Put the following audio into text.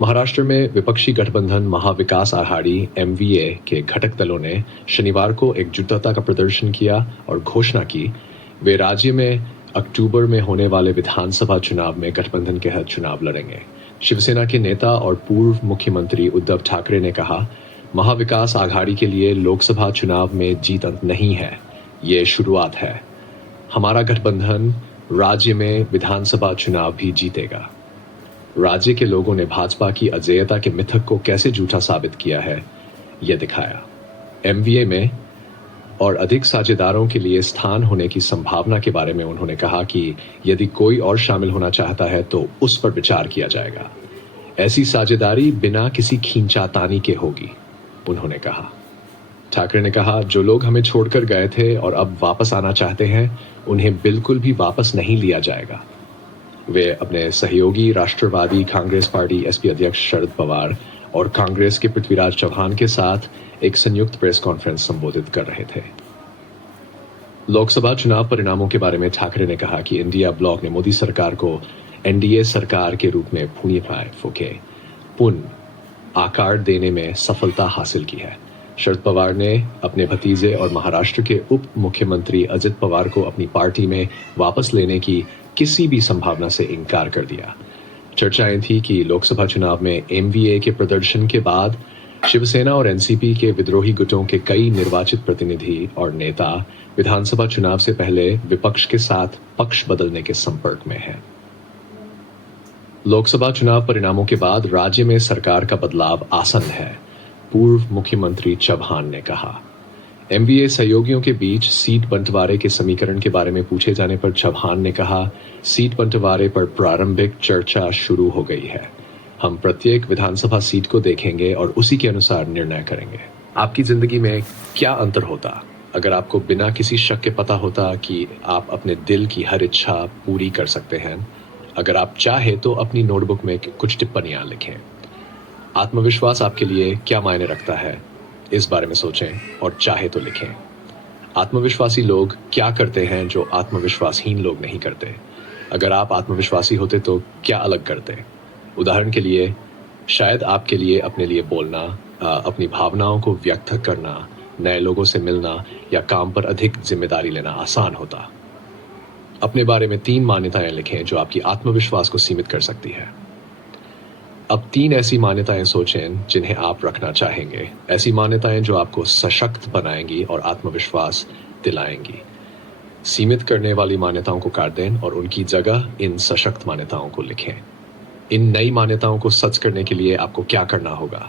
महाराष्ट्र में विपक्षी गठबंधन महाविकास आघाड़ी एमवीए के घटक दलों ने शनिवार को एकजुटता का प्रदर्शन किया और घोषणा की वे राज्य में अक्टूबर में होने वाले विधानसभा चुनाव में गठबंधन के तहत चुनाव लड़ेंगे। शिवसेना के नेता और पूर्व मुख्यमंत्री उद्धव ठाकरे ने कहा, महाविकास आघाड़ी के लिए लोकसभा चुनाव में जीत अंत नहीं है, ये शुरुआत है। हमारा गठबंधन राज्य में विधानसभा चुनाव भी जीतेगा। राज्य के लोगों ने भाजपा की अजेयता के मिथक को कैसे झूठा साबित किया है, यह दिखाया। एमवीए में और अधिक साझेदारों के लिए स्थान होने की संभावना के बारे में उन्होंने कहा कि यदि कोई और शामिल होना चाहता है तो उस पर विचार किया जाएगा। ऐसी साझेदारी बिना किसी खींचातानी के होगी, उन्होंने कहा। ठाकरे ने कहा, जो लोग हमें छोड़कर गए थे और अब वापस आना चाहते हैं, उन्हें बिल्कुल भी वापस नहीं लिया जाएगा। वे अपने सहयोगी राष्ट्रवादी कांग्रेस पार्टी एसपी अध्यक्ष शरद पवार और कांग्रेस के पृथ्वीराज चौहान के साथ एक संयुक्त प्रेस कॉन्फ्रेंस संबोधित कर रहे थे। लोकसभा चुनाव परिणामों के बारे में ठाकरे ने कहा कि इंडिया ब्लॉक ने मोदी सरकार को एनडीए सरकार के रूप में पुनः आकार देने में सफलता हासिल की है। शरद पवार ने अपने भतीजे और महाराष्ट्र के उप मुख्यमंत्री अजित पवार को अपनी पार्टी में वापस लेने की किसी भी संभावना से इनकार कर दिया। चर्चाएं थी कि लोकसभा चुनाव में एमवीए के प्रदर्शन के बाद शिवसेना और एनसीपी के विद्रोही गुटों के कई निर्वाचित प्रतिनिधि और नेता विधानसभा चुनाव से पहले विपक्ष के साथ पक्ष बदलने के संपर्क में हैं। लोकसभा चुनाव परिणामों के बाद राज्य में सरकार का बदलाव आसन्न है, पूर्व मुख्यमंत्री चौहान ने कहा। एमवीए सहयोगियों के बीच सीट बंटवारे के समीकरण के बारे में पूछे जाने पर चौहान ने कहा, सीट बंटवारे पर प्रारंभिक चर्चा शुरू हो गई है। हम प्रत्येक विधानसभा सीट को देखेंगे और उसी के अनुसार निर्णय करेंगे। आपकी जिंदगी में क्या अंतर होता अगर आपको बिना किसी शक के पता होता कि आप अपने दिल की हर इच्छा पूरी कर सकते हैं? अगर आप चाहे तो अपनी नोटबुक में कुछ टिप्पणियां लिखें। आत्मविश्वास आपके लिए क्या मायने रखता है, इस बारे में सोचें और चाहे तो लिखें। आत्मविश्वासी लोग क्या करते हैं जो आत्मविश्वासहीन लोग नहीं करते? अगर आप आत्मविश्वासी होते तो क्या अलग करते? उदाहरण के लिए, शायद आपके लिए अपने लिए बोलना, अपनी भावनाओं को व्यक्त करना, नए लोगों से मिलना या काम पर अधिक जिम्मेदारी लेना आसान होता। अपने बारे में 3 मान्यताएं लिखें जो आपकी आत्मविश्वास को सीमित कर सकती है। अब 3 ऐसी मान्यताएं सोचें जिन्हें आप रखना चाहेंगे। ऐसी मान्यताएं जो आपको सशक्त बनाएंगी और आत्मविश्वास दिलाएंगी। सीमित करने वाली मान्यताओं को काट दें और उनकी जगह इन सशक्त मान्यताओं को लिखें। इन नई मान्यताओं को सच करने के लिए आपको क्या करना होगा?